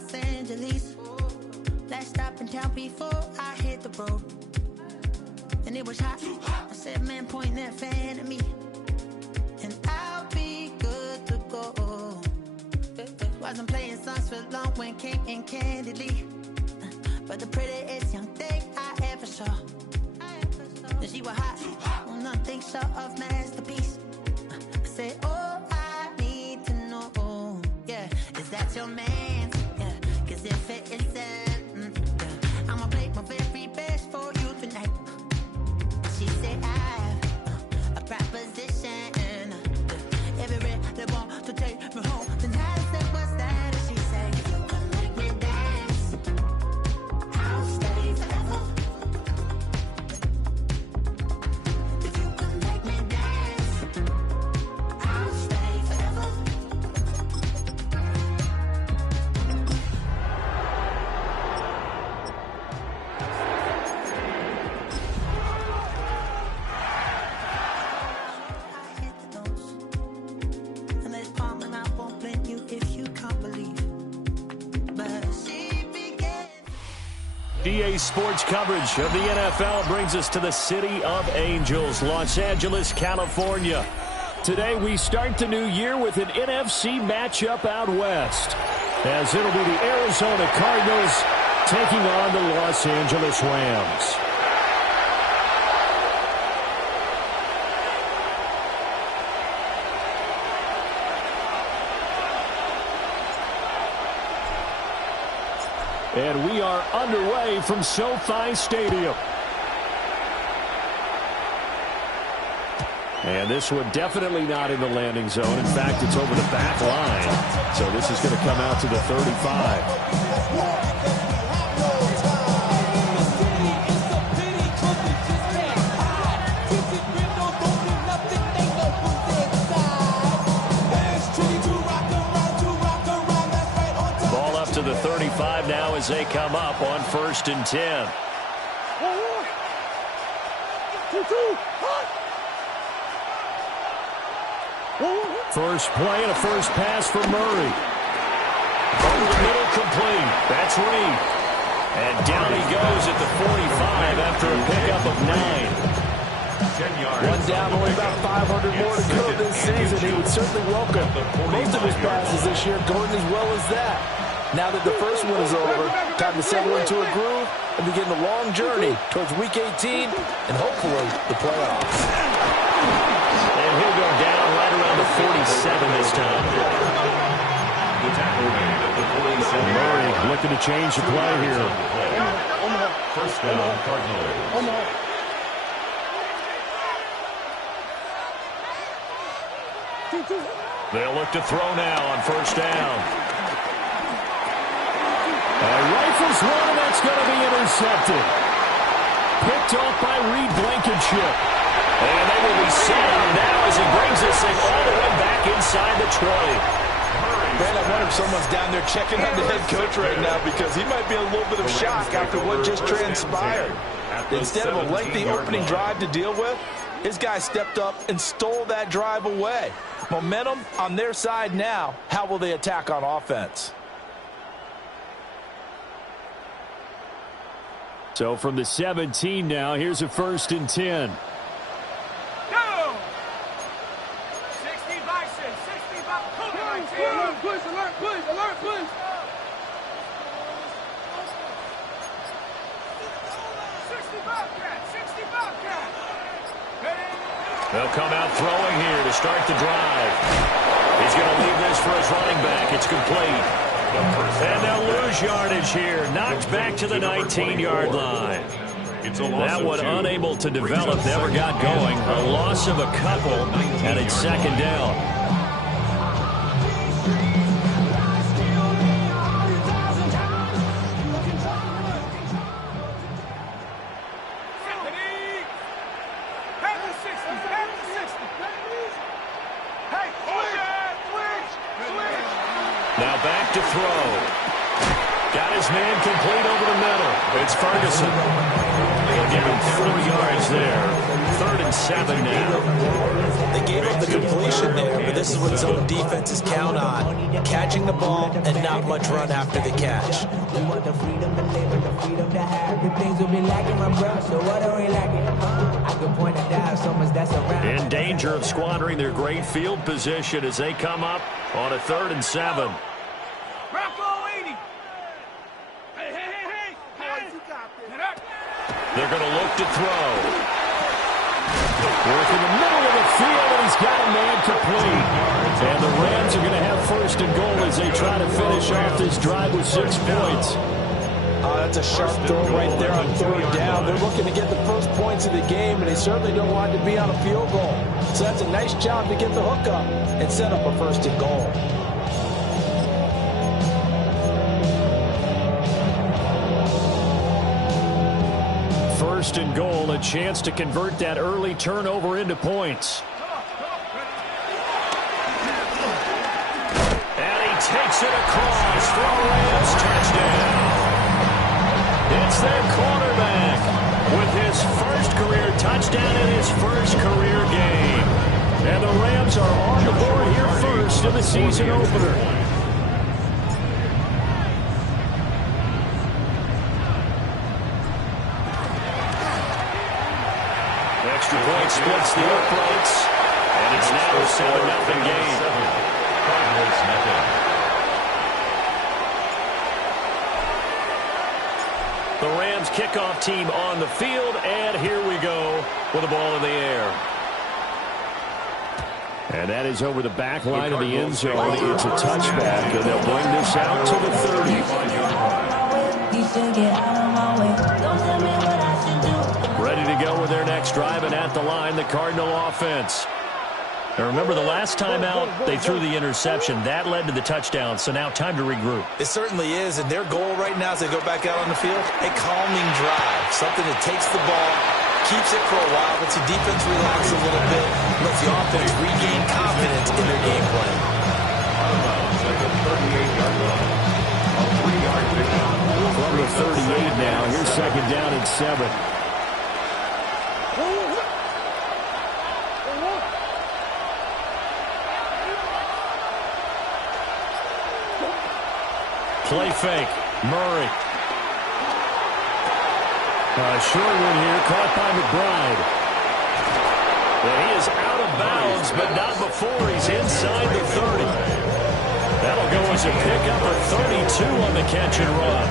Los Angeles. Last stop in town before I hit the road. And it was hot. I said, man, point that fan at me. And I'll be good to go. Wasn't playing songs for long when came in candidly. But the prettiest young thing I ever saw. And she was hot. Nothing short of masterpiece. I said, oh, I need to know. Yeah, is that your man? Yeah, cause if it isn't, yeah, I'ma play my very best for you tonight. She said, I have a proposition. Every really want to take me home tonight. I said, what's that? And she said, if you can make me dance, I'll stay forever. If you can make me dance, I'll stay forever. I hit the notes. And there's palm and I won't blame you if you can't believe. But she began. EA Sports coverage of the NFL brings us to the City of Angels, Los Angeles, California. Today we start the new year with an NFC matchup out west, as it'll be the Arizona Cardinals taking on the Los Angeles Rams. And we are underway from SoFi Stadium. And this one definitely not in the landing zone. In fact, it's over the back line. So this is going to come out to the 35. Ball up to the 35 now as they come up on 1st and 10. First play and a first pass for Murray. Over the middle, complete. That's Reed. And down he goes at the 45 after a pickup of 9. 10 yards. One down, only about 500 more to go this season. He would certainly welcome most of his passes this year going as well as that. Now that the first one is over, time to settle into a groove and begin the long journey towards Week 18 and hopefully the playoffs. And he'll go down right around the 47 this time. The tackle made at the 47. Murray looking to change the play here. First down, Cardinals. They'll look to throw now on first down. Rifles one, and that's going to be intercepted. Picked off by Reed Blankenship. And they will be set up now as he brings this thing all the way back inside the 20. Man, I wonder if someone's down there checking on the head coach right now because he might be in a little bit of shock after what just transpired. Instead of a lengthy opening drive to deal with, his guy stepped up and stole that drive away. Momentum on their side now. How will they attack on offense? So from the 17 now, here's a 1st and 10. Go! 60 Bison, 60 Bison. Alert, push, alert, push, alert, push. 60 Bobcat, 60 Bobcat. They'll come out throwing here to start the drive. He's going to leave this for his running back. It's complete. And they'll lose yardage here. Knocked back to the 19-yard line. That one unable to develop, never got going. A loss of a couple, and it's second down. Now back to throw. Got his man complete over the middle. It's Ferguson. down 4 yards there. 3rd and 7 now. They gave up the completion there, but this is what zone defenses count on. Catching the ball and not much run after the catch. We want the freedom to live and the freedom to have. Good things will be lacking, my bro, so what are we lacking? I could point it out, so much that's around. In danger of squandering their great field position as they come up on a 3rd and 7. Rocco 80. Hey. Boys, you got this. They're going to look to throw. Work in the middle of the field, and he's got a man complete. And the Rams are going to have 1st and goal as they try to finish off this drive with 6 points. That's a sharp throw right there on 3rd down. They're looking to get the first points of the game, and they certainly don't want to be on a field goal. So that's a nice job to get the hook up and set up a 1st and goal. First and goal, a chance to convert that early turnover into points. And he takes it across for a Rams touchdown. It's their quarterback with his first career touchdown in his first career game. And the Rams are on the board here first in the season opener. Extra point splits the uprights, and it's now a 7-0 game. The Rams kickoff team on the field, and here we go with the ball in the air. And that is over the back line of the end zone. It's a touchback, and they'll bring this out to the 30. Ready to go with their next drive, and at the line, the Cardinal offense. Now remember, the last time out, they threw the interception. That led to the touchdown, so now time to regroup. It certainly is, and their goal right now as they go back out on the field, a calming drive, something that takes the ball, keeps it for a while, lets the defense relax a little bit, lets the offense regain confidence in their game plan. From the 38 now, here's 2nd down and 7. Play fake. Murray. Short one here, caught by McBride. Well, he is out of bounds, but not before he's inside the 30. That'll go as a pickup of 32 on the catch and run.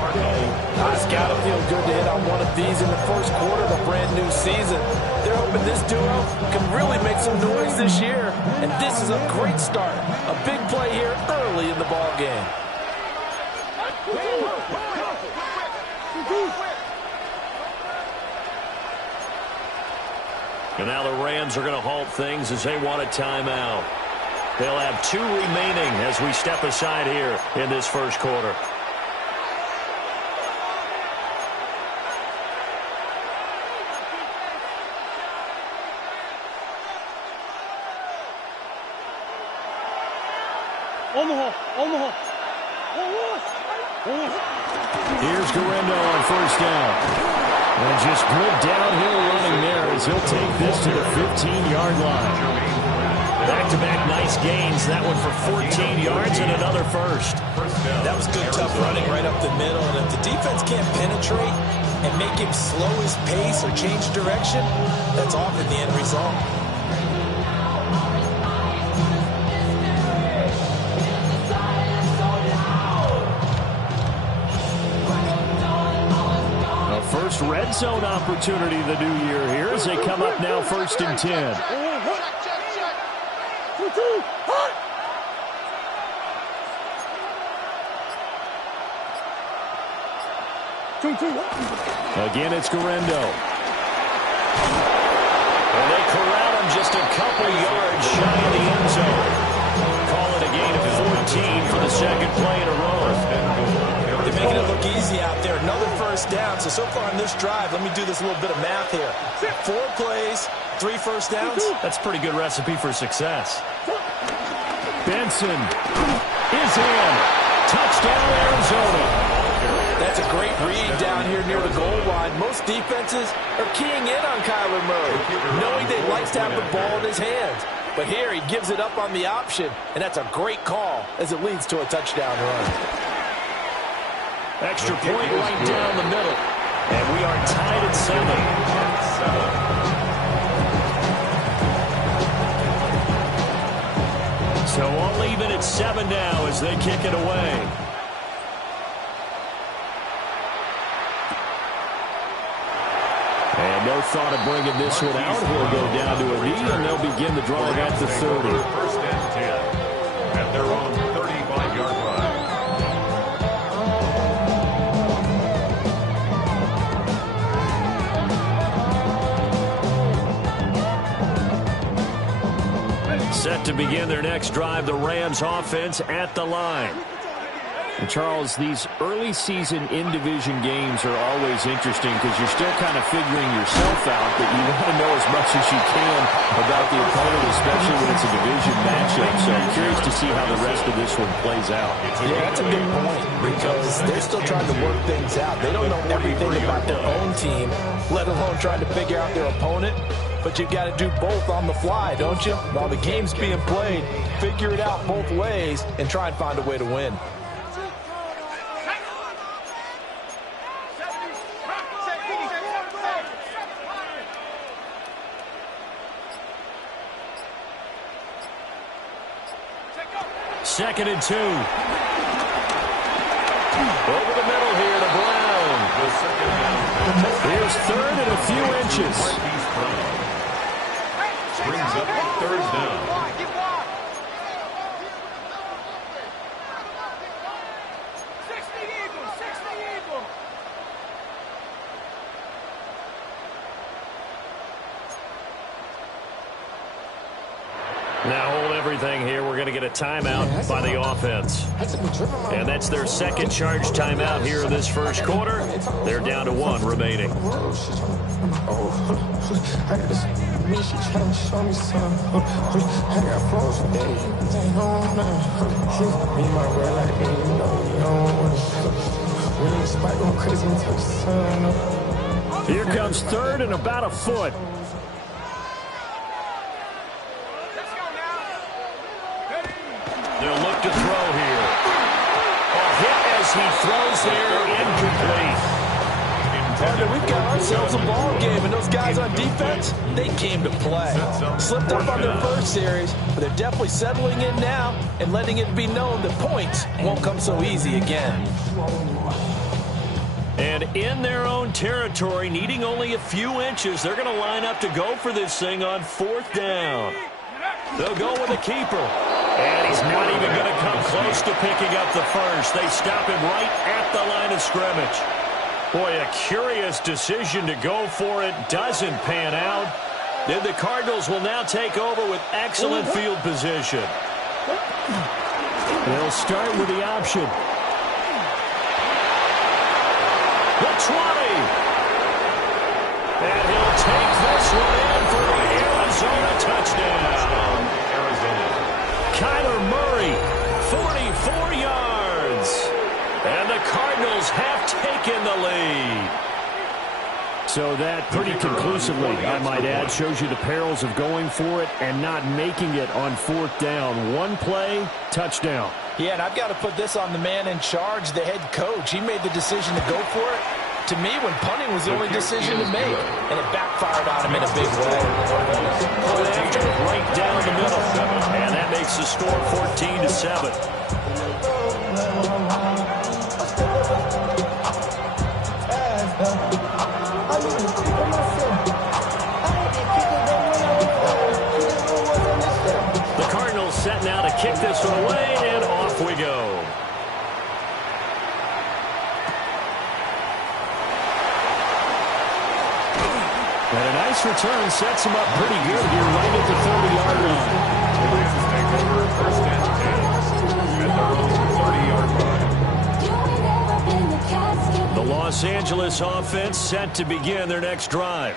It's got to feel good to hit on one of these in the first quarter of a brand new season. They're hoping this duo can really make some noise this year, and this is a great start. A big play here early in the ball game. And now the Rams are going to halt things as they want a timeout. They'll have 2 remaining as we step aside here in this first quarter. Here's Garendo on 1st down. And just good downhill running there as he'll take this to the 15-yard line. Back-to-back nice gains. That one for 14 yards and another first. That was good, tough running right up the middle. And if the defense can't penetrate and make him slow his pace or change direction, that's often the end result. First red zone opportunity of the new year here as they come up now 1st and 10. Again, it's Garendo. And they corral him just a couple yards shy of the end zone. Call it a gain of 14 for the second play in a row. They're making it look easy out there. Another first down. So far on this drive, let me do this little bit of math here. 4 plays, 3 first downs. That's a pretty good recipe for success. Benson is in. Touchdown, Arizona. That's a great read down here near the goal line. Most defenses are keying in on Kyler Murray, knowing they likes to have the ball in his hands. But here he gives it up on the option, and that's a great call as it leads to a touchdown run. Extra point right down the middle. And we are tied at 7. So all even at 7 now as they kick it away. And no thought of bringing this one out. He'll go down to a knee, and they'll begin the drive at the 30. First and 10 at their own 35-yard line. Set to begin their next drive, the Rams offense at the line. And Charles, these early season in-division games are always interesting because you're still kind of figuring yourself out, but you want to know as much as you can about the opponent, especially when it's a division matchup. So I'm curious to see how the rest of this one plays out. Yeah, that's a good point because they're still trying to work things out. They don't know everything about their own team, let alone trying to figure out their opponent. But you've got to do both on the fly, don't you? While the game's being played, figure it out both ways and try and find a way to win. Second and 2. Over the middle here to Brown. Here's third and a few inches. Brings up third down. Now hold everything here. We're going to get a timeout by the offense. And that's their second charge timeout here in this first quarter. They're down to 1 remaining. Here comes third and about a foot. They'll look to throw here. A hit as he throws there, incomplete. We've got ourselves a ball game, and those guys on defense, they came to play. Slipped up on their first series, but they're definitely settling in now and letting it be known that points won't come so easy again. And in their own territory, needing only a few inches, they're going to line up to go for this thing on 4th down. They'll go with a keeper. And he's not even going to come close to picking up the first. They stop him right at the line of scrimmage. Boy, a curious decision to go for it. Doesn't pan out. Then the Cardinals will now take over with excellent field position. They'll start with the option. The 20. And he'll take this one in for the Arizona touchdown. Kyler Murray, 44 yards. And the Cardinals have taken the lead. So that pretty conclusively, I might add, shows you the perils of going for it and not making it on 4th down. One play, touchdown. Yeah, and I've got to put this on the man in charge, the head coach. He made the decision to go for it. To me, when punting was the only decision to make, and it backfired on him in a big way. Put after right down the middle, and that makes the score 14-7. The Cardinals set now to kick this one away, and off we go. And a nice return sets him up pretty good here right at the 30-yard line. The Rams take over first and 10 at their own 30-yard line. The Los Angeles offense set to begin their next drive.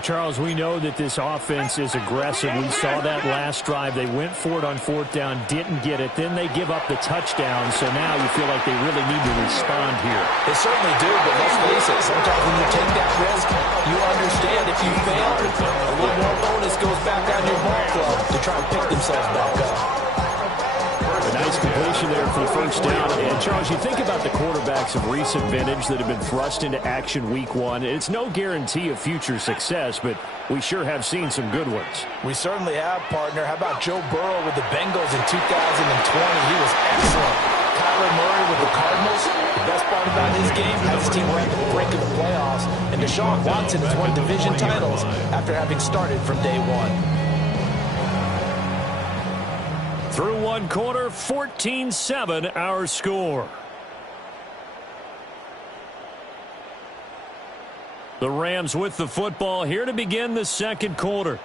Charles, we know that this offense is aggressive. We saw that last drive. They went for it on fourth down, didn't get it. Then they give up the touchdown, so now you feel like they really need to respond here. They certainly do, but let's face it, sometimes when you take that risk, you understand if you fail, a little more bonus goes back on your ball club to try and pick themselves back up. A nice completion there for the first down. And, Charles, you think about the quarterbacks of recent vintage that have been thrust into action week one. It's no guarantee of future success, but we sure have seen some good ones. We certainly have, partner. How about Joe Burrow with the Bengals in 2020? He was excellent. Kyler Murray with the Cardinals. The best part about his game, had his team right at the brink of the playoffs. And Deshaun Watson has won division titles after having started from day one. Through one quarter, 14-7 our score. The Rams with the football here to begin the second quarter,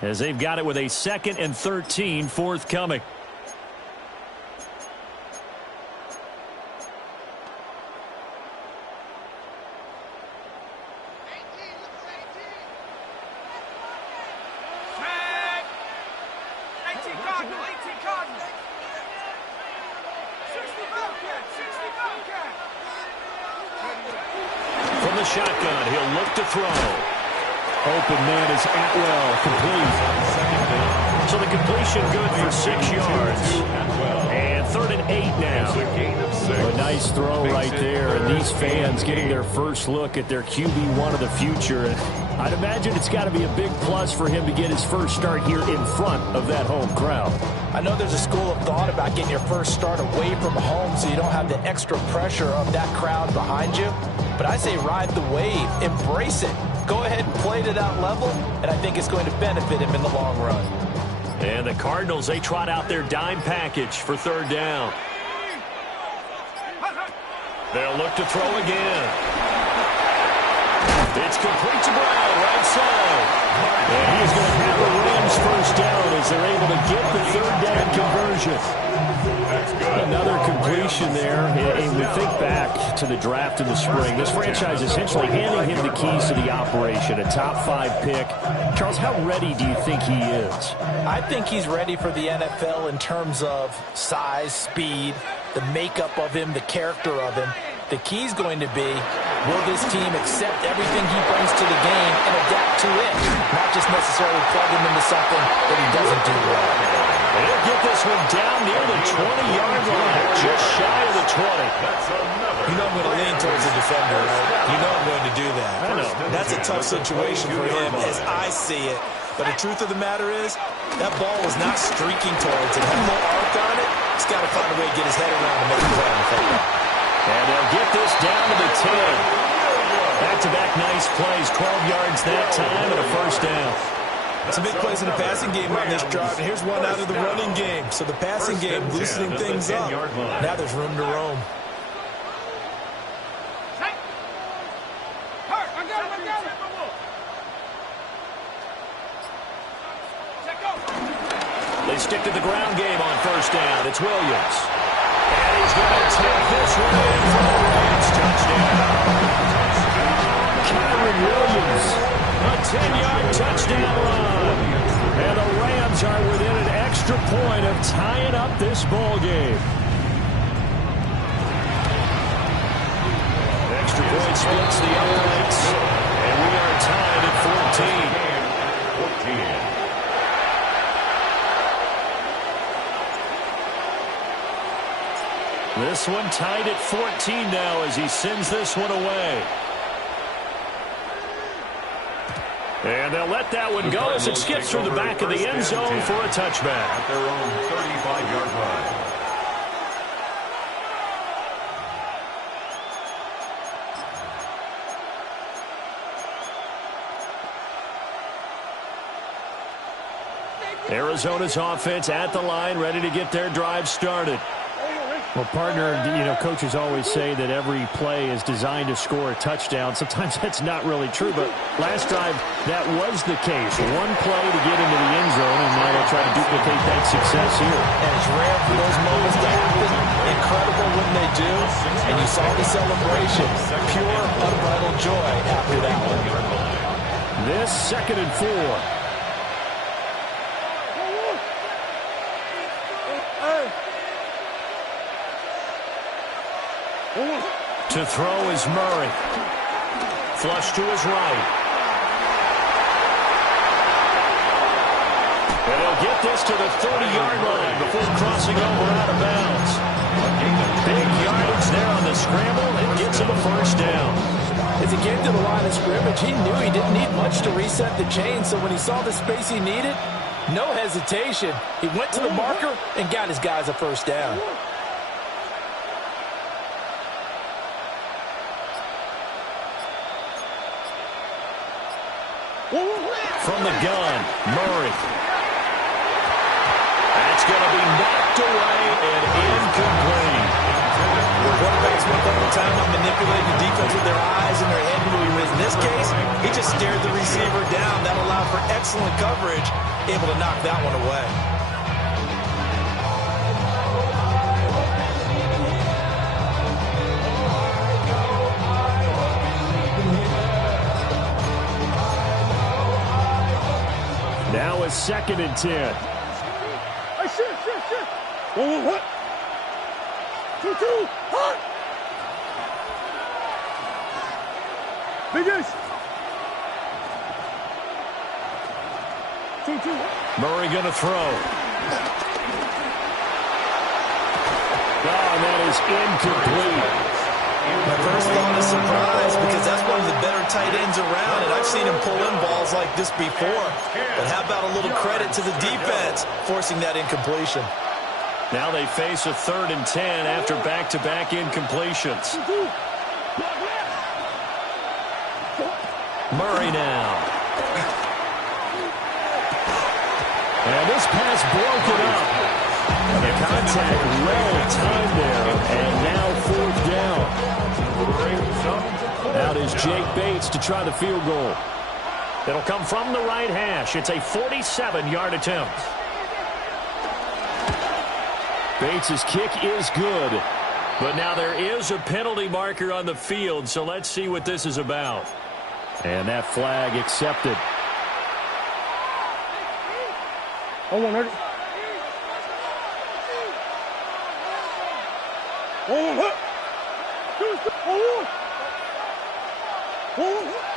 as they've got it with a 2nd and 13 forthcoming. From the shotgun, he'll look to throw. Open man is Atwell, complete. So the completion good for 6 yards. And 3rd and 8 now. A nice throw right there. And these fans getting their first look at their QB1 of the future. And I'd imagine it's got to be a big plus for him to get his first start here in front of that home crowd. I know there's a school of thought about getting your first start away from home so you don't have the extra pressure of that crowd behind you. But I say ride the wave, embrace it. Go ahead and play to that level, and I think it's going to benefit him in the long run. And the Cardinals, they trot out their dime package for 3rd down. They'll look to throw again. It's complete to Brown, right side. And he's going to have the Rams first down as they're able to get the 3rd down conversion. Another completion there, and we think back to the draft in the spring. This franchise essentially handing him the keys to the operation, a top 5 pick. Charles, how ready do you think he is? I think he's ready for the NFL in terms of size, speed, the makeup of him, the character of him. The key's going to be, will this team accept everything he brings to the game and adapt to it, not just necessarily plug him into something that he doesn't do well. And he'll get this one down near the 20-yard line, just shy of the 20. You know I'm going to lean towards the defender, right? You know I'm going to do that. I know. That's a tough situation for him as I see it. But the truth of the matter is, that ball was not streaking towards him. Had no arc on it. He's got to find a way to get his head around and make a play on the football. And they'll get this down to the 10. Back-to-back nice plays, 12 yards that time and a first down. Some big plays in the passing game on this drive, and here's one out of the running game. So the passing game loosening things up. Now there's room to roam. They stick to the ground game on first down. It's Williams. And he's going to take this one in for the Rams touchdown. Kyron Williams, a 10-yard touchdown run. And the Rams are within an extra point of tying up this ball game. Extra point splits the uprights. And we are tied at 14. This one tied at 14 now as he sends this one away. And they'll let that one go as it skips through the back of the end zone for a touchback. At their own 35-yard line. Arizona's offense at the line, ready to get their drive started. Well, partner, you know, coaches always say that every play is designed to score a touchdown. Sometimes that's not really true, but last drive, that was the case. One play to get into the end zone, and now they'll try to duplicate that success here. And it's rare for those moments to happen. Incredible when they do. And you saw the celebration. Pure, unbridled joy after that one. this 2nd and 4. To throw is Murray. Flush to his right. And he'll get this to the 30-yard line before crossing over out of bounds. Big yardage there on the scramble. It gets him a first down. As he came to the line of scrimmage, he knew he didn't need much to reset the chain, so when he saw the space he needed, no hesitation. He went to the marker and got his guys a first down. From the gun, Murray. That's going to be knocked away and incomplete. Quarterbacks work all the time on manipulating the defense with their eyes and their head movement. In this case, he just stared the receiver down. That allowed for excellent coverage, able to knock that one away. Now a 2nd and 10. Hey, shit. What? 2-2, hot! Big Ace. 2-2. Murray going to throw. Oh, and that is incomplete. My first thought is surprise because that's one of the better tight ends around, and I've seen him pull in balls like this before. But how about a little credit to the defense forcing that incompletion? Now they face a 3rd and 10 after back-to-back incompletions. Murray now. And this pass broken up. The contact well timed there, and now 4th down. Out is Jake Bates to try the field goal. It'll come from the right hash. It's a 47-yard attempt. Bates' kick is good, but now there is a penalty marker on the field, so let's see what this is about. And that flag accepted. Oh, 100.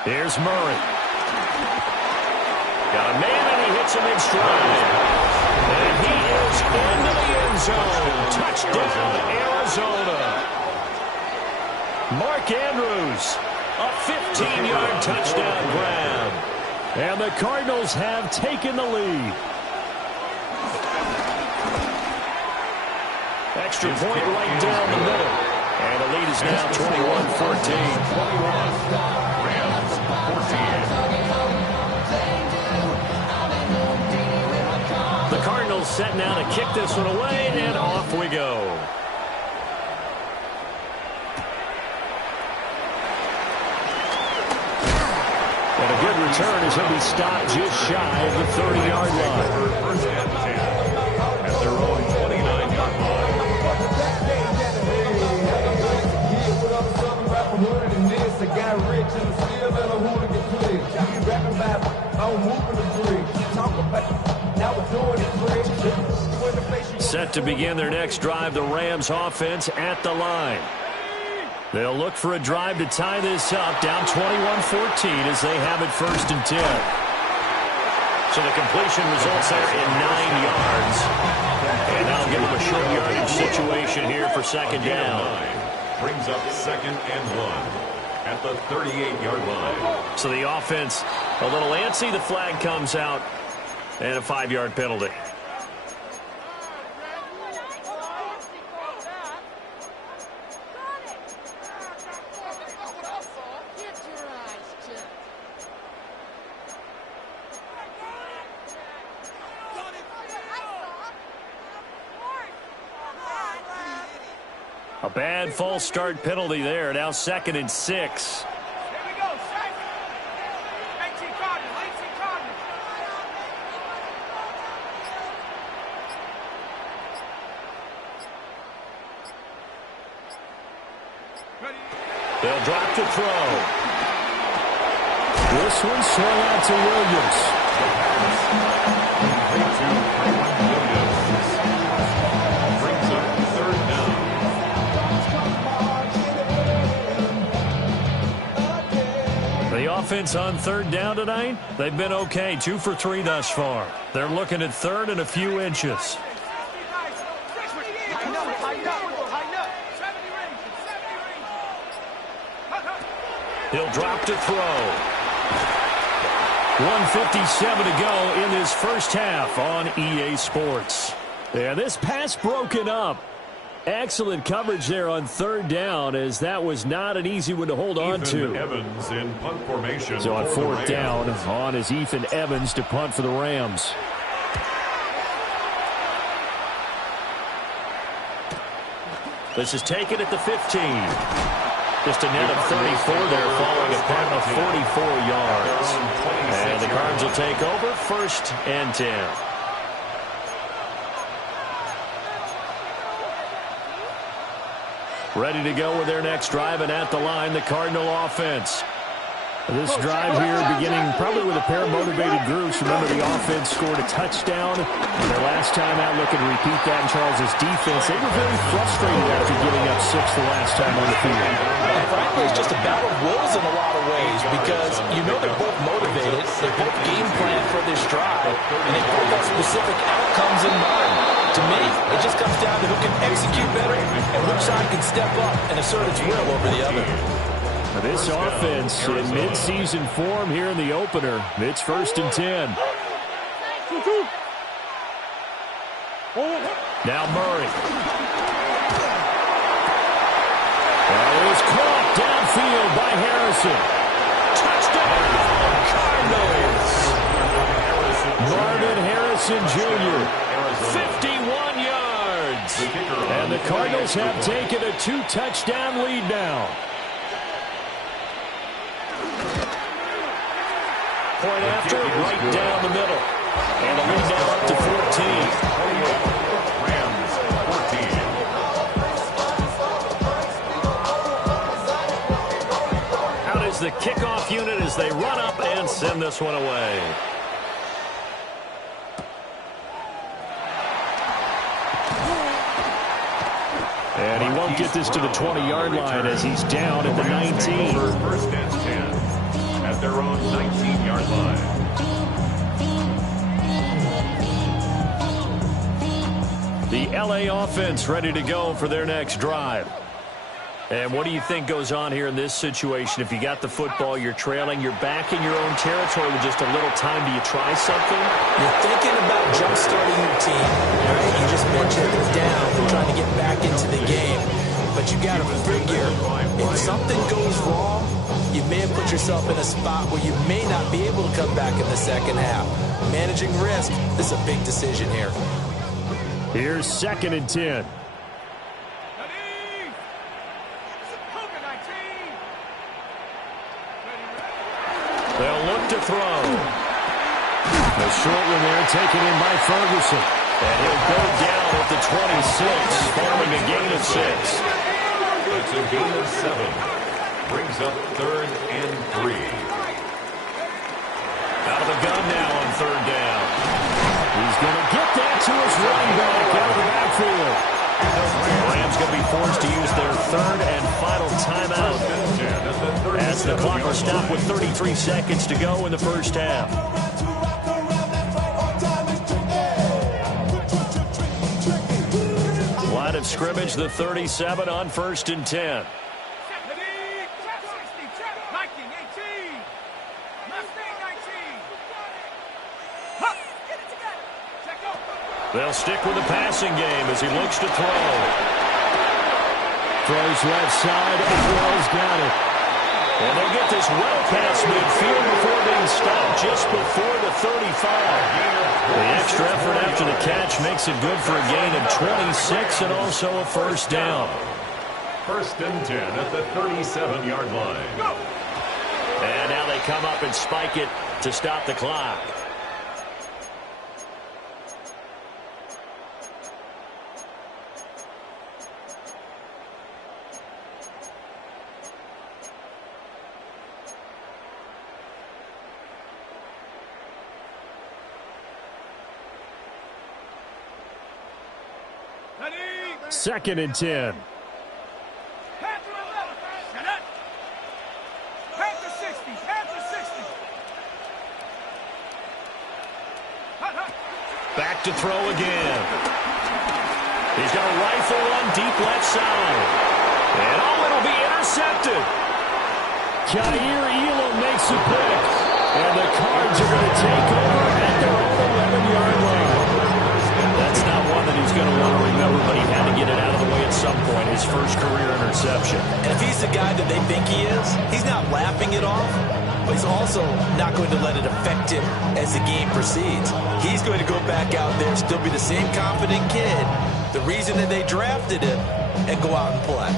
Here's Murray. Got a man, and he hits him in stride. And he is into the end zone. Touchdown, Arizona. Mark Andrews, a 15-yard touchdown grab. And the Cardinals have taken the lead. Extra point right down the middle. And the lead is now 21-14. The Cardinals set now to kick this one away, and off we go. And a good return as he'll be stopped just shy of the 30-yard line. At their own 29-yard line. Set to begin their next drive, the Rams offense at the line. They'll look for a drive to tie this up, down 21-14 as they have it 1st and 10. So the completion results there in 9 yards. And now give them a short yardage situation here for 2nd down. Brings up 2nd and 1 at the 38-yard line. So the offense a little antsy. The flag comes out and a 5-yard penalty. A bad false start penalty there. Now 2nd and 6. Here we go, second. 18 Cardinals, 18 Cardinals. They'll drop to throw. This one swung out to Williams. Brings up third down. The offense on third down tonight, they've been okay. 2 for 3 thus far. They're looking at third and a few inches. He'll drop to throw. 1:57 to go in this first half on EA Sports. Yeah, this pass broken up. Excellent coverage there on third down, as that was not an easy one to hold on to. Evans in punt formation. So on fourth down, on is Ethan Evans to punt for the Rams. This is taken at the 15. Just a net of 34 there, following a punt of 44 yards. And the Cards will take over, 1st and 10. Ready to go with their next drive, and at the line, the Cardinal offense. This drive here beginning probably with a pair of motivated groups. Remember, the offense scored a touchdown. And their last time out, looking to repeat that in Charles' defense. They were very frustrated after giving up 6 the last time on the field. And frankly, it's just a battle of wills in a lot of ways, because you know they're both motivated. They both game plan for this drive, and they both have specific outcomes in mind. To me, it just comes down to who can execute better and which side can step up and assert its will over the other. This offense in midseason form here in the opener. It's 1st and 10. Now Murray. That is caught downfield by Harrison. Touchdown, Cardinals. Marvin Harrison Jr., 51 yards. And the Cardinals have taken a 2-touchdown lead now. Point after, right down the middle. And a lead now up to 14. Rams 14. Out is the kickoff unit as they run up and send this one away. And he won't get this to the 20-yard line as he's down at the 19. 1st and 10 at their own 19-yard line. The LA offense ready to go for their next drive. And what do you think goes on here in this situation? If you got the football, you're trailing, you're back in your own territory with just a little time. Do you try something? You're thinking about jump-starting your team. Right? You just mentioned they're down. They're trying to get back into the game. But you got to figure, if something goes wrong, you may have put yourself in a spot where you may not be able to come back in the second half. Managing risk, this is a big decision here. Here's 2nd and 10. They'll look to throw. The short one there taken in by Ferguson. And he'll go down at the 26, following a gain of 6. That's a gain of 7. Brings up 3rd and 3. Out of the gun now on 3rd down. He's going to get that to his running back out of the backfield. Rams going to be forced to use their 3rd and final timeout as the clock will stop with 33 seconds to go in the first half. Line of scrimmage, the 37 on 1st and 10. They'll stick with the passing game as he looks to throw. Throws left side, and Wells got it. And they'll get this well past midfield before being stopped just before the 35. The extra effort after the catch makes it good for a gain of 26 and also a 1st down. 1st and 10 at the 37-yard line. And now they come up and spike it to stop the clock. 2nd and 10. Back to throw again. He's got a rifle run deep left side. And it'll be intercepted. Kaiir Elam makes a pick. And the Cards are going to take over at their own 11-yard line. That's not one that he's going to want to remember, but he had to get it out of the way at some point, his first career interception. And if he's the guy that they think he is, he's not laughing it off, but he's also not going to let it affect him as the game proceeds. He's going to go back out there, still be the same confident kid, the reason that they drafted him, and go out and play.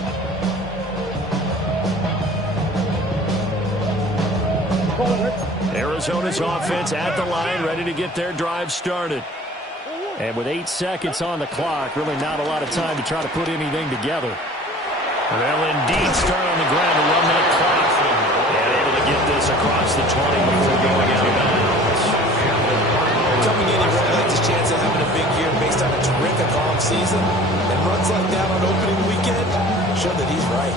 Arizona's offense at the line, ready to get their drive started. And with 8 seconds on the clock, really not a lot of time to try to put anything together. They'll indeed start on the ground to run that clock. And able to get this across the 20 before going out of bounds. Coming in, he really likes his chance of having a big year based on a terrific offseason. And runs like that on opening weekend show that he's right.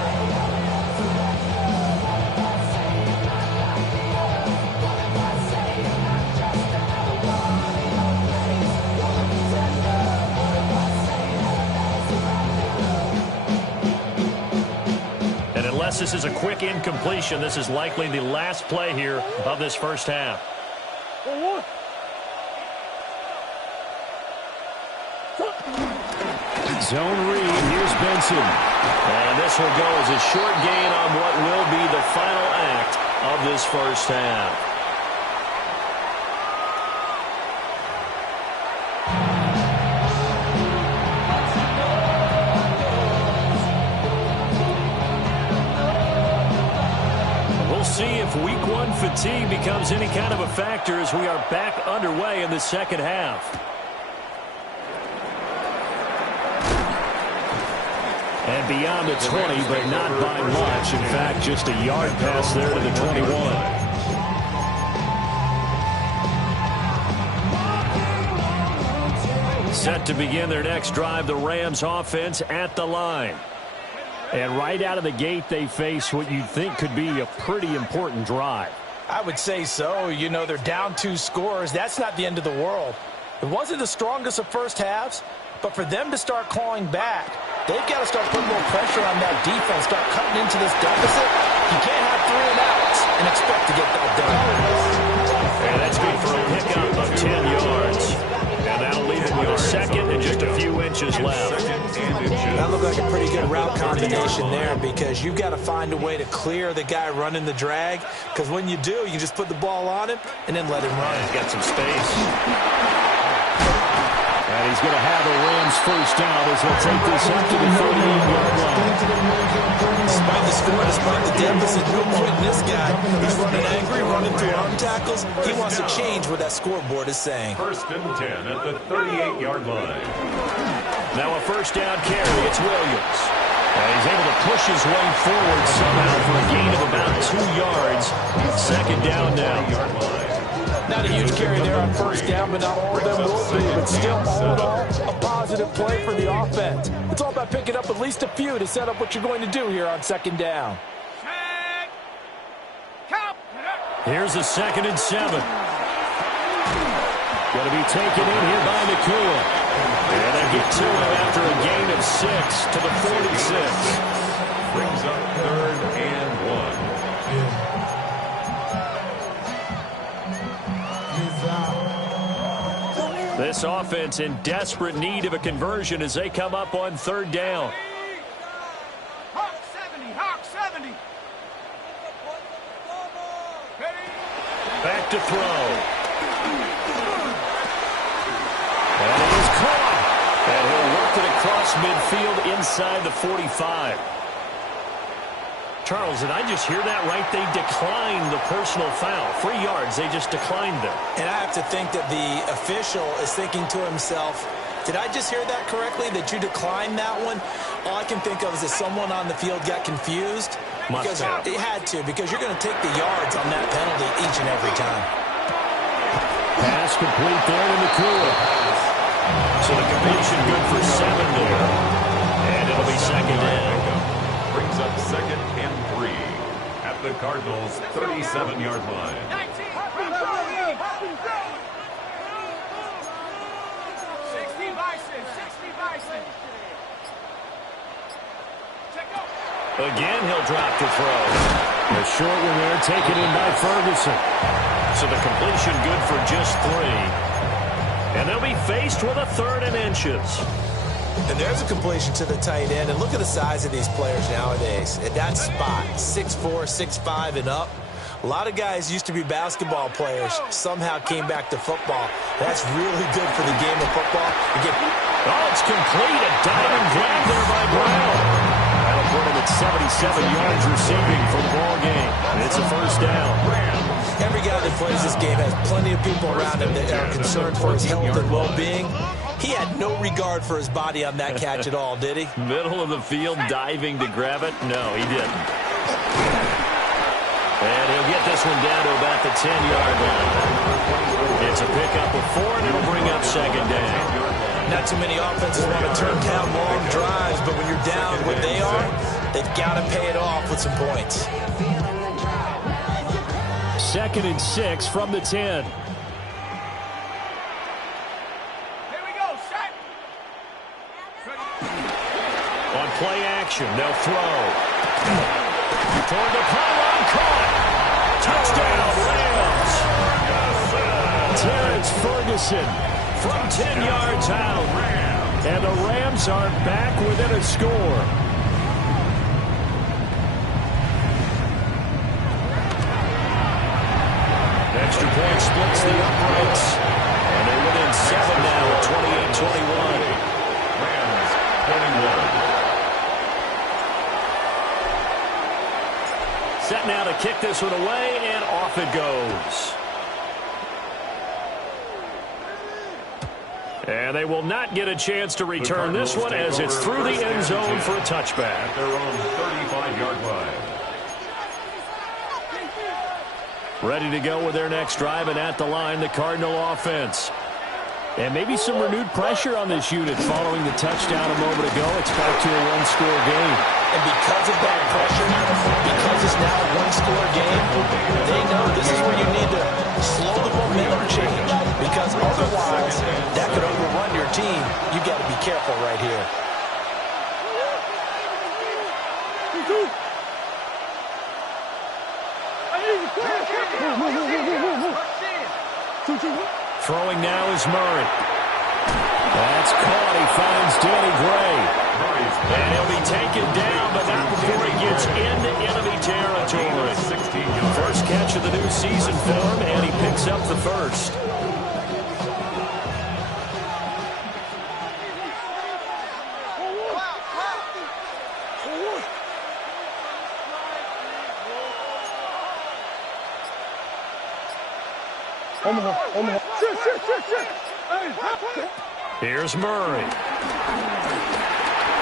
Unless this is a quick incompletion, this is likely the last play here of this first half. Zone read. Here's Benson. And this will go as a short gain on what will be the final act of this first half. See if week one fatigue becomes any kind of a factor as we are back underway in the second half. And beyond the 20, but not by much. In fact, just a yard pass there to the 21. Set to begin their next drive, the Rams offense at the line. And right out of the gate, they face what you'd think could be a pretty important drive. I would say so. You know, they're down 2 scores. That's not the end of the world. It wasn't the strongest of first halves, but for them to start clawing back, they've got to start putting more pressure on that defense, start cutting into this deficit. You can't have 3 and outs and expect to get that done. And that's good for a pickup of 10 yards. And that'll leave him with a second and just a few inches left. That looked like a pretty good route combination there because you've got to find a way to clear the guy running the drag, because when you do, you just put the ball on him and then let him run. He's got some space. And he's going to have a Rams first down as he'll take this up to the 38-yard line. Despite the score, despite the deficit, no quitting this guy. He's running angry, running through arm tackles. He wants to change what that scoreboard is saying. 1st and 10 at the 38-yard line. Now a first down carry. It's Williams. And he's able to push his way forward somehow for a gain of about 2 yards. 2nd down now. Not a huge carry there on first down, but not all of them will be. But still, all in all, a positive play for the offense. It's all about picking up at least a few to set up what you're going to do here on 2nd down. Here's a 2nd and 7. Going to be taken in here by Nakua. And they get to him after a gain of 6 to the 46. Brings up 3rd and 1. This offense in desperate need of a conversion as they come up on 3rd down. Hawk 70, Hawk 70. Back to throw. And it is caught. And he'll work it across midfield inside the 45. Charles, did I just hear that right? They declined the personal foul. 3 yards, they just declined them. And I have to think that the official is thinking to himself, did I just hear that correctly, that you declined that one? All I can think of is that someone on the field got confused. Must have. It had to, because you're going to take the yards on that penalty each and every time. Pass complete there to Nakua. So the completion good for 7 there. It'll be second down. Brings up 2nd and 3 at the Cardinals' 37-yard line. 60 Bison, 60 Bison. Again, he'll drop to throw. A short one there, taken in by Ferguson. So the completion good for just 3. And they'll be faced with a 3rd and inches. And there's a completion to the tight end. And look at the size of these players nowadays. At that spot, 6'4", 6'5", and up. A lot of guys used to be basketball players, somehow came back to football. That's really good for the game of football. Again, it's complete. A diving grab there by Brown. That'll put him at 77 yards receiving for the ball game. And it's a 1st down. Every guy that plays this game has plenty of people around him that are concerned for his health and well-being. He had no regard for his body on that catch at all, did he? Middle of the field, diving to grab it? No, he didn't. And he'll get this one down to about the 10-yard line. It's a pickup of 4, and it'll bring up 2nd down. Not too many offenses want to turn down long drives, but when you're down where they are, they've got to pay it off with some points. 2nd and 6 from the 10. On play action, they'll throw. Toward the pylon, caught. Touchdown, Rams. Terrence Ferguson from 10 yards out. And the Rams are back within a score. Extra point splits the uprights. And they're within 7 now at 28-21. Rams, 21. Set now to kick this one away, and off it goes. And they will not get a chance to return this one as it's through the end zone for a touchback. At their own 35-yard line. Ready to go with their next drive, and at the line, the Cardinal offense. And maybe some renewed pressure on this unit following the touchdown a moment ago. It's back to a one-score game. And because of that pressure, because it's now a one-score game, they know this is where you need to slow the momentum change. Because otherwise, that could overrun your team. You got to be careful right here. Throwing now is Murray. That's caught. He finds Danny Gray. And he'll be taken down, but not before he gets into enemy territory. First catch of the new season for him, and he picks up the first. Here's Murray.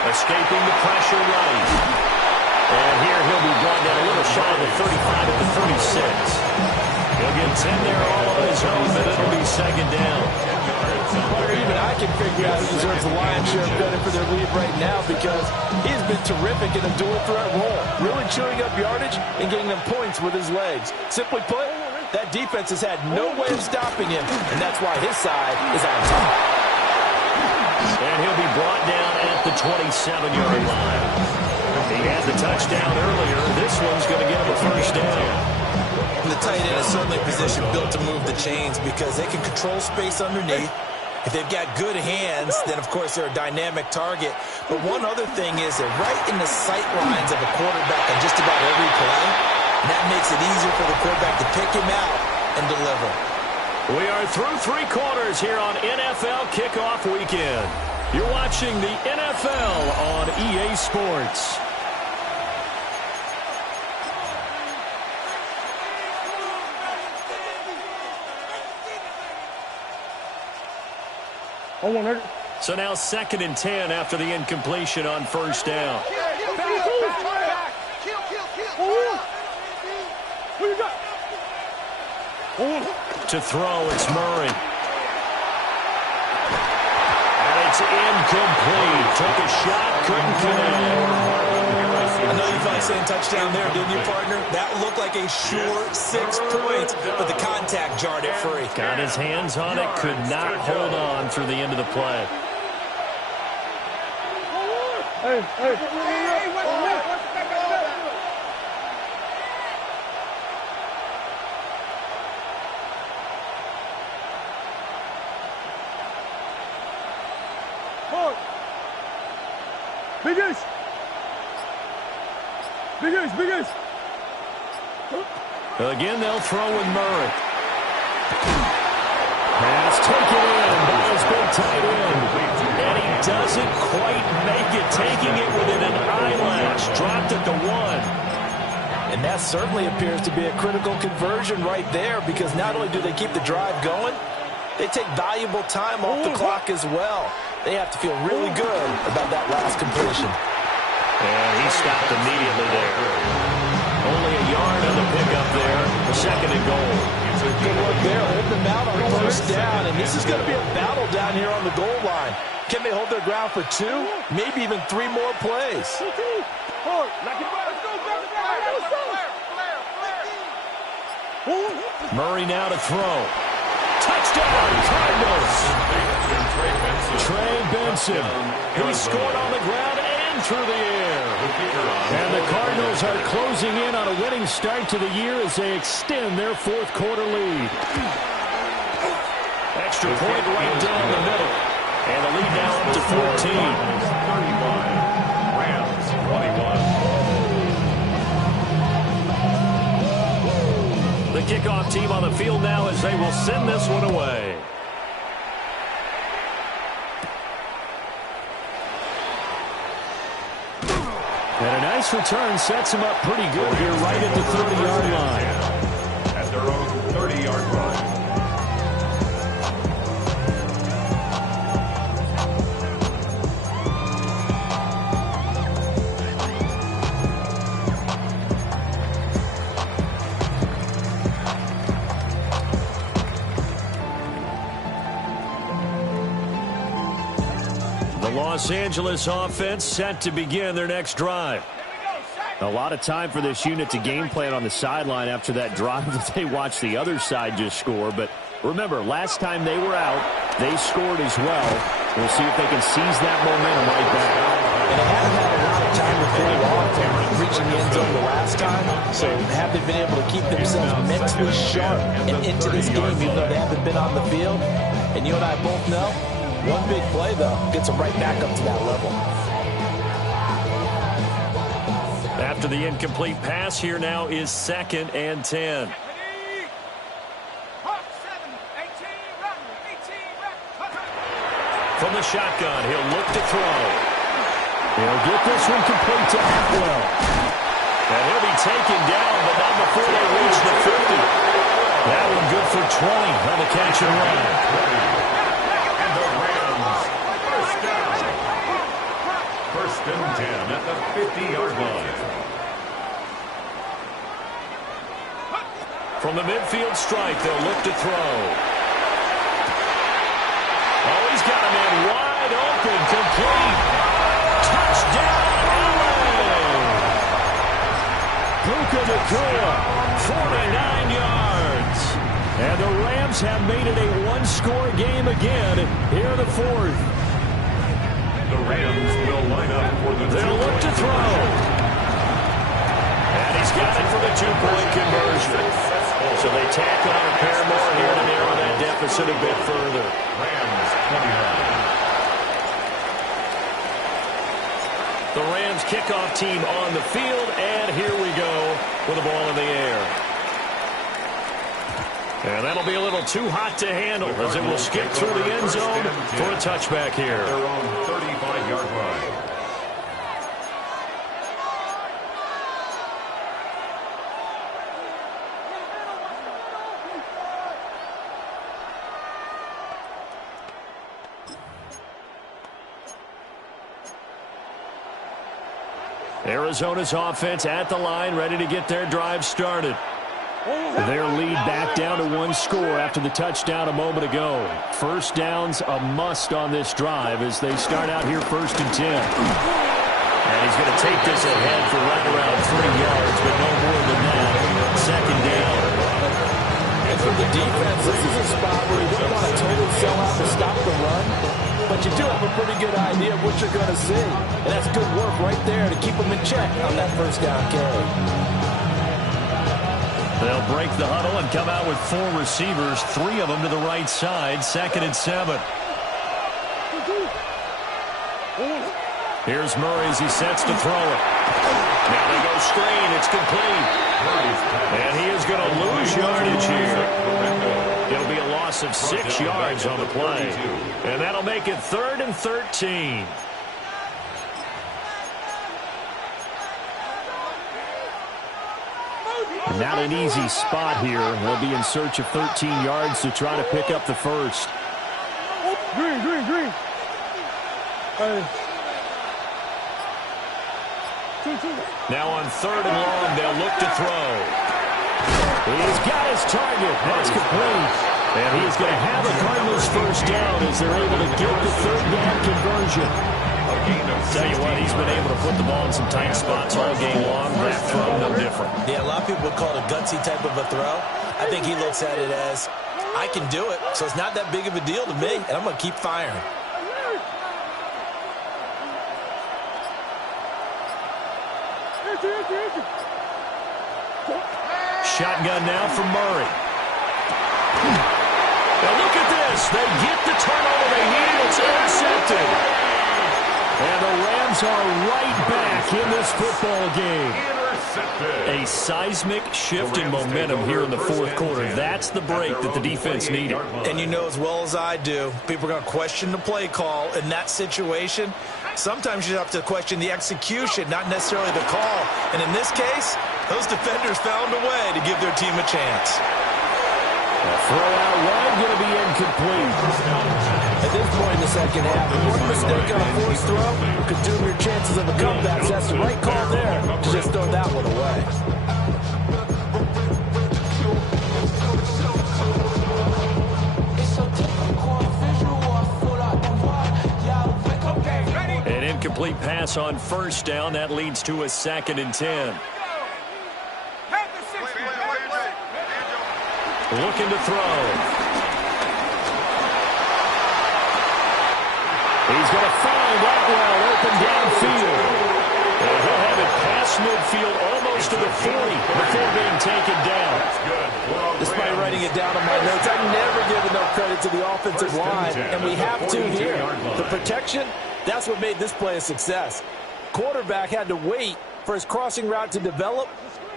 Escaping the pressure right. And here he'll be brought down a little shy of the 35 at the 36. He'll get 10 there all on his own, but it'll be 2nd down. Even I can figure out who deserves the lion's share of credit for their lead right now because he's been terrific in a dual threat role, really chewing up yardage and getting them points with his legs. Simply put, that defense has had no way of stopping him, and that's why his side is on top. And he'll be brought down at the 27-yard line. He had the touchdown earlier. This one's going to get him a first down. And the tight end is certainly a position built to move the chains because they can control space underneath. If they've got good hands, then, of course, they're a dynamic target. But one other thing is they're right in the sight lines of a quarterback on just about every play. And that makes it easier for the quarterback to pick him out and deliver. We are through 3 quarters here on NFL Kickoff Weekend. You're watching the NFL on EA Sports. So now 2nd and 10 after the incompletion on first down. To throw, it's Murray. And he It's incomplete. Took a shot, couldn't connect. I know you felt saying touchdown there, didn't you, partner? That looked like a sure 6 points, but the contact jarred it free. Got his hands on it, could not hold on through the end of the play. Big Ace! Big Ace! Big Ace! Again, they'll throw with Murray. Pass taken in by his big tight end. And he doesn't quite make it, taking it within an eyelash. Dropped at the 1. And that certainly appears to be a critical conversion right there, because not only do they keep the drive going, they take valuable time off the clock as well. They have to feel really good about that last completion. And he stopped immediately there. Only a yard on the pickup there. 2nd and goal. Good work there, holding them out on 1st down. And this is going to be a battle down here on the goal line. Can they hold their ground for 2, maybe even 3 more plays? Murray now to throw. Touchdown, Cardinals. Trey Benson. He scored on the ground and through the air. And the Cardinals are closing in on a winning start to the year as they extend their 4th quarter lead. Extra point right down the middle. And the lead now up to 14. 35. Rams 21. The kickoff team on the field now as they will send this one away. And a nice return sets him up pretty good here right at the 30-yard line. At their own 30-yard line. Los Angeles offense set to begin their next drive. A lot of time for this unit to game plan on the sideline after that drive that they watched the other side just score. But remember, last time they were out, they scored as well. We'll see if they can seize that momentum right back. And they haven't had a lot of time to cool off from reaching the end zone the last time. So have they been able to keep themselves mentally sharp and into this game even though they haven't been on the field? And you and I both know, one big play, though, gets them right back up to that level. After the incomplete pass, here now is 2nd and 10. From the shotgun, he'll look to throw. He'll get this one complete to Atwell. And he'll be taken down, but not before they reach the 50. That one good for 20 on the catch and run. First and 10 at the 50-yard line. From the midfield strike, they'll look to throw. Oh, he's got a man wide open, complete. Touchdown, LA! Puka Nacua, 49 yards. And the Rams have made it a one-score game again here in the 4th. The Rams will line up for the They'll look to throw. And he's got it for the 2-point conversion. So they tack on a pair more here to narrow that deficit a bit further. Rams 29. The Rams kickoff team on the field, and here we go with the ball in the air. And that'll be a little too hot to handle as it will skip through the end zone for a touchback here. Their own 35-yard line. Arizona's offense at the line, ready to get their drive started. Their lead back down to 1 score after the touchdown a moment ago. First down's a must on this drive as they start out here 1st and 10. And he's going to take this ahead for right around 3 yards, but no more than that. 2nd down. And for the defense, this is a spot where you don't want to totally sell out to stop the run, but you do have a pretty good idea of what you're going to see. And that's good work right there to keep them in check on that 1st down carry. They'll break the huddle and come out with 4 receivers, 3 of them to the right side, 2nd and 7. Here's Murray as he sets to throw it. Now they go screen. It's complete. And he is going to lose yardage here. It'll be a loss of 6 yards on the play. And that'll make it 3rd and 13. Not an easy spot here. They'll be in search of 13 yards to try to pick up the first. Green. Now on 3rd and long, they'll look to throw. He's got his target. That's complete. And he's going to have the Cardinals' first down as they're able to get the 3rd down conversion. Tell you what, he's been able to put the ball in some tight spots all game long. That throw, no different. Yeah, a lot of people would call it a gutsy type of a throw. I think he looks at it as, I can do it, so it's not that big of a deal to me, and I'm going to keep firing. Shotgun now from Murray. Now look at this. They get the turnover they needed. It's intercepted. And the Rams are right back in this football game. A seismic shift in momentum here in the 4th quarter. That's the break that the defense needed. And you know as well as I do, people are going to question the play call in that situation. Sometimes you have to question the execution, not necessarily the call. And in this case, those defenders found a way to give their team a chance. A throw out wide going to be incomplete. At this point in the 2nd half, one mistake on a forced throw could doom your chances of a comeback. So that's the right call there to just throw that one away. An incomplete pass on 1st down. That leads to a 2nd and 10. Looking to throw. He's going to find that well open downfield. And he'll have it past midfield almost to the 40 before being taken down. Despite writing it down on my notes, I never give enough credit to the offensive line, and we have to here. The protection, that's what made this play a success. Quarterback had to wait for his crossing route to develop,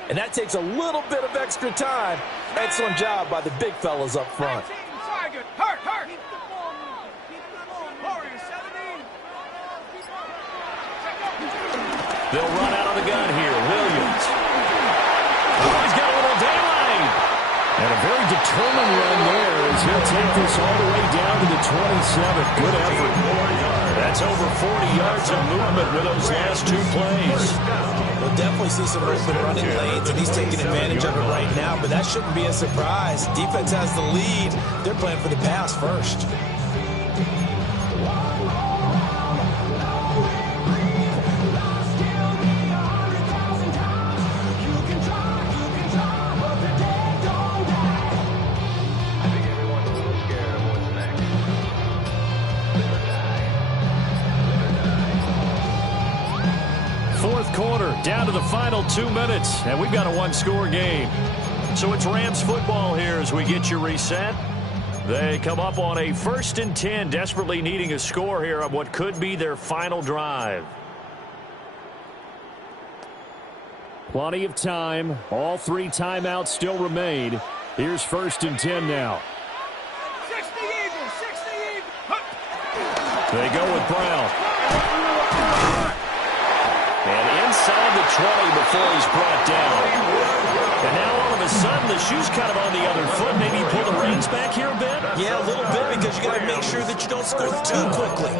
and that takes a little bit of extra time. Excellent job by the big fellas up front. Hurt. They'll run out of the gun here. Williams. Oh, he's got a little daylight. And a very determined run there as he'll take this all the way down to the 27. Good effort. That's over 40 yards of movement with those last 2 plays. We'll definitely see some open running lanes, and he's taking advantage of it right now, but that shouldn't be a surprise. Defense has the lead. They're playing for the pass first. Quarter, down to the final 2 minutes, and we've got a 1-score game. So it's Rams football here as we get you reset. They come up on a 1st and 10, desperately needing a score here on what could be their final drive. Plenty of time. All 3 timeouts still remain. Here's 1st and 10 now. 60 Eagles. They go with Brown. And inside the 20 before he's brought down. And now all of a sudden the shoe's kind of on the other foot. Maybe he pulled a lanes back here a bit? Yeah, a little bit, because you got to make sure that you don't score too quickly.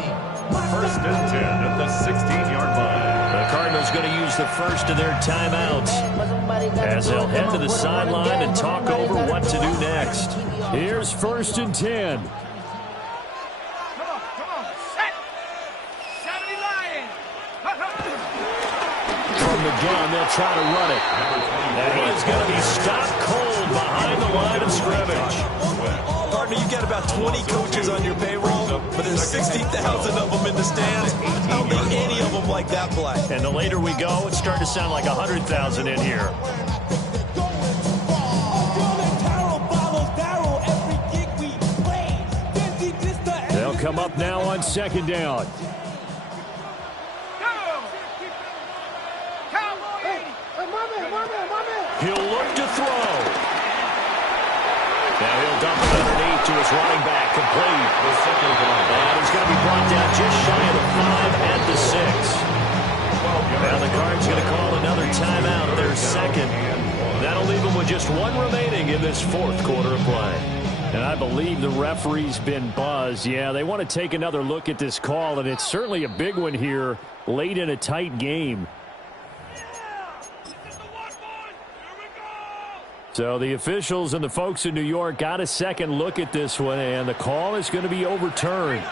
First and 10 at the 16-yard line. The Cardinals going to use the first of their timeouts as they'll head to the sideline and talk over what to do next. Here's first and 10. Come on, set. 70 Lions. From the gun, they'll try to run it. And he is going to be stopped cold behind the line of scrimmage. Partner, you've got about 20 coaches on your payroll, but there's 60,000 of them in the stands. I don't think any of them like that play. And the later we go, it's starting to sound like 100,000 in here. They'll come up now on second down. He'll look to throw. Now he'll dump it underneath to his running back, complete. And he's going to be brought down just shy of the 5 at the 6. Now the Cards going to call another timeout, their second. That'll leave them with just one remaining in this fourth quarter of play. And I believe the referee's been buzzed. Yeah, they want to take another look at this call, and it's certainly a big one here late in a tight game. So the officials and the folks in New York got a second look at this one, and the call is going to be overturned.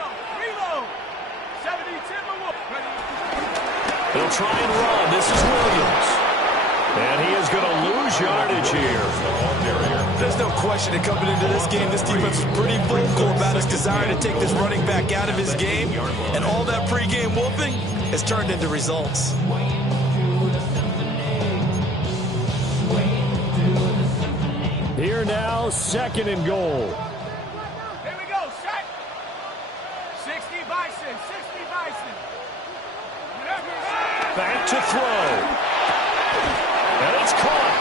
They'll try and run. This is Williams. And he is going to lose yardage here. There's no question that coming into this game, this defense was pretty vocal about his desire to take this running back out of his game. And all that pregame whooping has turned into results. Here now, second and goal. Here we go, set. 60 Bison, 60 Bison. Back to throw. And it's caught.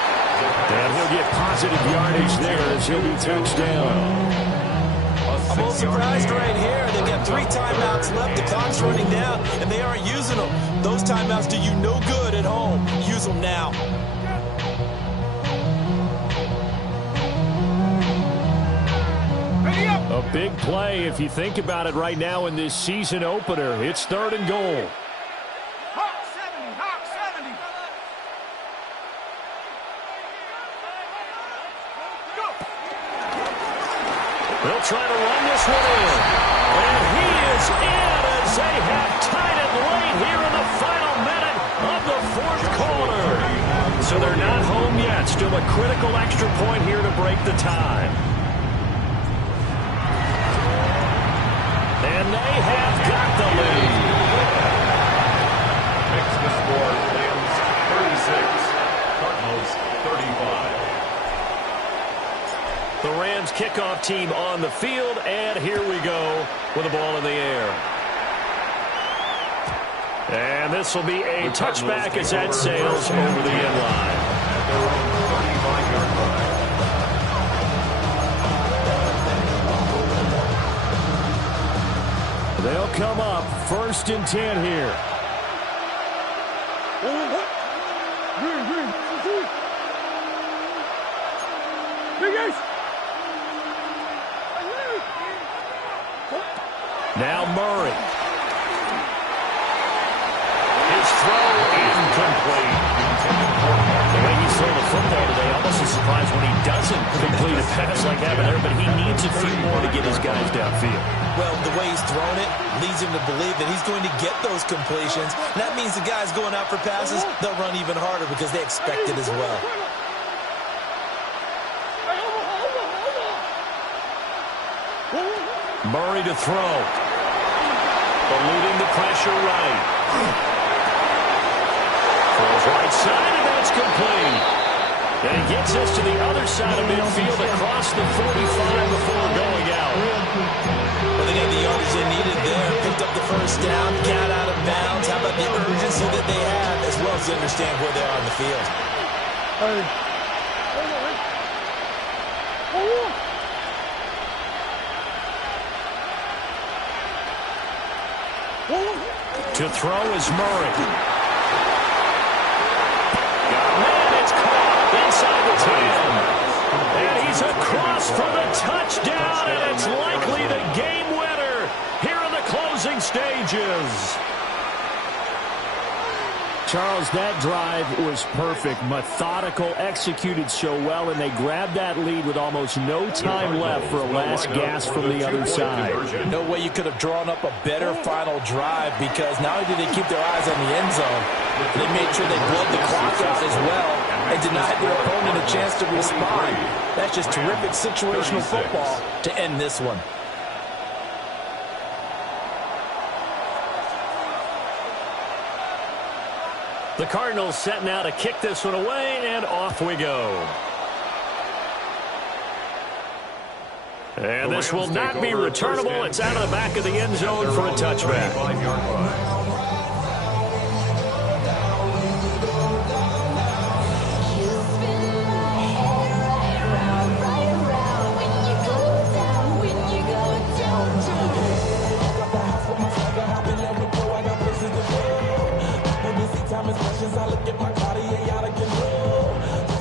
And he'll get positive yardage there as he'll be touched down. I'm a little surprised right here. They've got 3 timeouts left. The clock's running down, and they aren't using them. Those timeouts do you no good at home. Use them now. A big play if you think about it right now in this season opener. It's third and goal. Hawk 70, Hawk 70. Go. They'll try to run this one in. And he is in as they have tied it late here in the final minute of the fourth quarter. So they're not home yet. Still a critical extra point here to break the tie. And they have got the lead. Makes the score Rams 36, Cardinals 35. The Rams kickoff team on the field, and here we go with the ball in the air. And this will be a touchback as that sails over the end line. At their own 35-yard line. They'll come up first and 10 here. Now Murray. His throw incomplete. The way he's throwing the football today, almost a surprise when he doesn't complete a pass like that there, but he needs a few more to get his guys downfield. Well, the way he's thrown it leads him to believe that he's going to get those completions. And that means the guys going out for passes, they'll run even harder because they expect it as well. Murray to throw. Eluding the pressure right. Throws right side, and that's complete. And he gets us to the other side of midfield across the 45 before going out. Well, they got the yardage they needed there. Picked up the first down, got out of bounds. How about the urgency that they have, as well as they understand where they are on the field? To throw is Murray. Man, it's caught inside the 10. And he's He's across for the touchdown, and it's likely the game winner here in the closing stages. Charles, that drive was perfect, methodical, executed so well, and they grabbed that lead with almost no time left for a last gasp from the other side. No way you could have drawn up a better final drive, because not only did they keep their eyes on the end zone, they made sure they blowed the clock out as well and denied their opponent a chance to respond. That's just terrific situational football to end this one. The Cardinals set now to kick this one away, and off we go. And this will not be returnable. It's out of the back of the end zone for a touchback.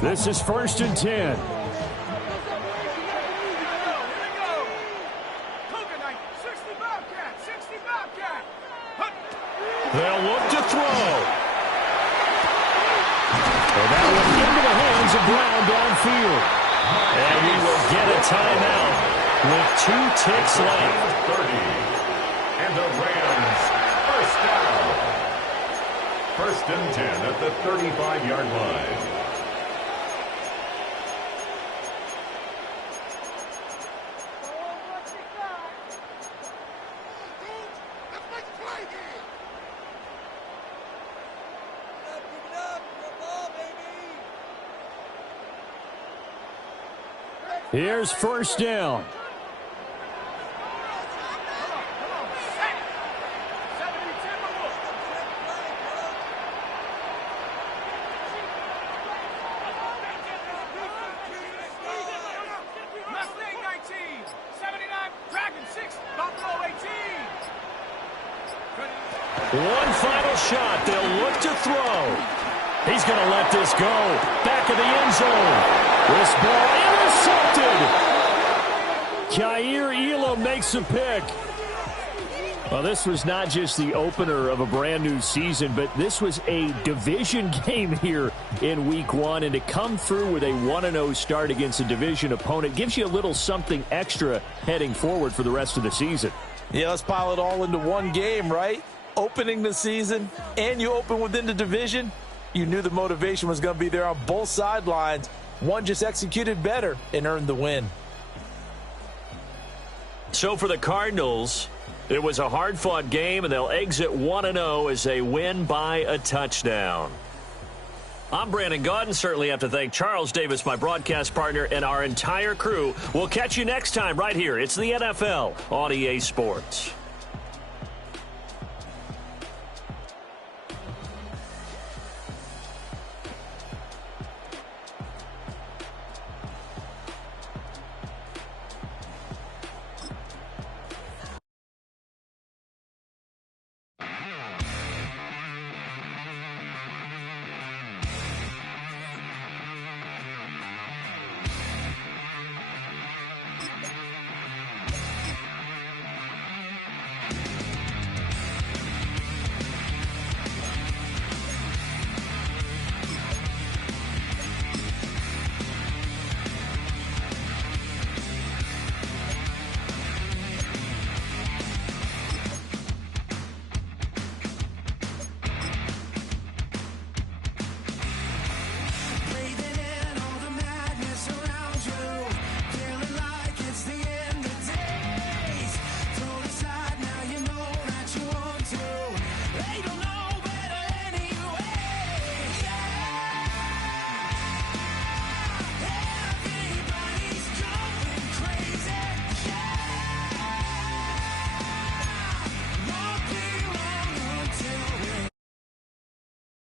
This is 1st and 10. They'll look to throw. And that one into the hands of Brown downfield. And we will get a timeout with 2 ticks left. 30. And the Rams, first down. 1st and 10 at the 35-yard line. Here's 1st down. One final shot. They'll look to throw. He's going to let this go. Back of the end zone. This ball intercepted. Kaiir Elam makes a pick. Well, this was not just the opener of a brand new season, but this was a division game here in week 1. And to come through with a 1-0 start against a division opponent gives you a little something extra heading forward for the rest of the season. Yeah, let's pile it all into one game, right? Opening the season, and you open within the division. You knew the motivation was going to be there on both sidelines. One just executed better and earned the win. So for the Cardinals, it was a hard-fought game, and they'll exit 1-0 as they win by a touchdown. I'm Brandon Gaudin. Certainly have to thank Charles Davis, my broadcast partner, and our entire crew. We'll catch you next time right here. It's the NFL on EA Sports.